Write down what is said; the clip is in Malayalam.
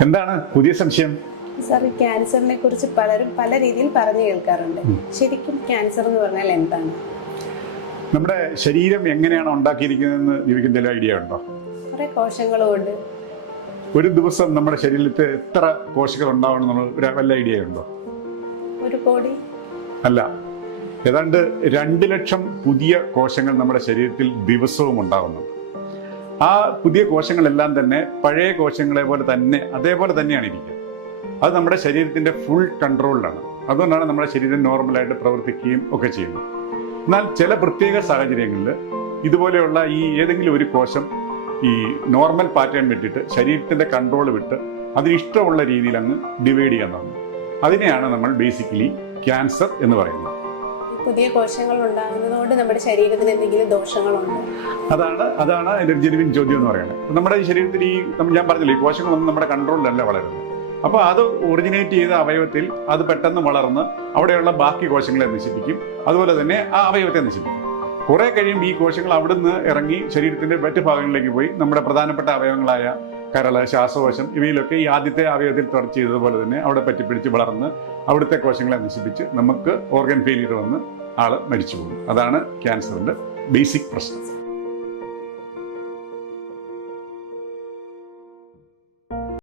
എന്താണ് പുതിയ സംശയം? സാർ ക്യാൻസറിനെ കുറിച്ച് പലരും പല രീതിയിൽ പറഞ്ഞു കേൾക്കാറുണ്ട്. ശരിക്കും ക്യാൻസർ എന്ന് പറഞ്ഞാൽ എന്താണ്? നമ്മുടെ ശരീരം എങ്ങനെയാണ് ഉണ്ടാക്കിയിരിക്കുന്നതെന്ന് ജീവിക്ക് എന്തെങ്കിലും ഐഡിയ ഉണ്ടോ? കുറെ കോശങ്ങളുമുണ്ട്. ഒരു ദിവസം നമ്മുടെ ശരീരത്തിൽ എത്ര കോശങ്ങൾ ഉണ്ടാവണം ഒരു വല്ല ഐഡിയ ഉണ്ടോ? ഒരു കോടി. അല്ല. ഏതാണ്ട് രണ്ട് ലക്ഷം പുതിയ കോശങ്ങൾ നമ്മുടെ ശരീരത്തിൽ ദിവസവും ഉണ്ടാകുന്നുണ്ട് ആ പുതിയ കോശങ്ങളെല്ലാം തന്നെ പഴയ കോശങ്ങളെ പോലെ തന്നെ അതേപോലെ തന്നെയാണ് ഇരിക്കുക. അത് നമ്മുടെ ശരീരത്തിന്റെ ഫുൾ കൺട്രോളിലാണ് അതുകൊണ്ടാണ് നമ്മുടെ ശരീരം നോർമലായിട്ട് പ്രവർത്തിക്കുകയും ഒക്കെ ചെയ്യുന്നത്. എന്നാൽ ചില പ്രത്യേക സാഹചര്യങ്ങളിൽ ഇതുപോലെയുള്ള ഈ ഏതെങ്കിലും ഒരു കോശം ഈ നോർമൽ പാറ്റേൺ വിട്ടിട്ട് ശരീരത്തിന്റെ കൺട്രോൾ വിട്ട് അതിനിഷ്ടമുള്ള രീതിയിൽ അങ്ങ് ഡിവൈഡ് ചെയ്യാൻ തുടങ്ങും. അതിനെയാണ് നമ്മൾ ബേസിക്കലി ക്യാൻസർ എന്ന് പറയുന്നത്. പുതിയ കോശങ്ങൾ ഉണ്ടാകുന്നത് കൊണ്ട് നമ്മുടെ ശരീരത്തിന് എന്തെങ്കിലും ദോഷങ്ങളുണ്ട്? അതാണ് അതാണ് അതിന്റെ ഒരു ജെനുവിൻ ചോദ്യം എന്ന് പറയുന്നത്. നമ്മുടെ ഈ ശരീരത്തിൽ ഈ ഞാൻ പറഞ്ഞില്ലേ ഈ കോശങ്ങളൊന്നും നമ്മുടെ കൺട്രോളിലല്ല വളരുന്നത്. അപ്പൊ അത് ഒറിജിനേറ്റ് ചെയ്ത അവയവത്തിൽ അത് പെട്ടെന്ന് വളർന്ന് അവിടെയുള്ള ബാക്കി കോശങ്ങളെ നശിപ്പിക്കും. അതുപോലെ തന്നെ ആ അവയവത്തെ നശിപ്പിക്കും. കുറെ കഴിയുമ്പോൾ ഈ കോശങ്ങൾ അവിടുന്ന് ഇറങ്ങി ശരീരത്തിന്റെ മറ്റു ഭാഗങ്ങളിലേക്ക് പോയി. നമ്മുടെ പ്രധാനപ്പെട്ട അവയവങ്ങളായ കരൾ ശ്വാസകോശം ഇവയിലൊക്കെ ഈ ആദ്യത്തെ അവയവത്തിൽ തുടർച്ച ചെയ്തതുപോലെ തന്നെ അവിടെ പറ്റിപ്പിടിച്ച് വളർന്ന് അവിടുത്തെ കോശങ്ങളെ നശിപ്പിച്ച് നമുക്ക് ഓർഗൻ ഫെയിലിയർ വന്ന് ആൾ മരിച്ചു പോകും അതാണ് ക്യാൻസറിന്റെ ബേസിക് പ്രശ്നം.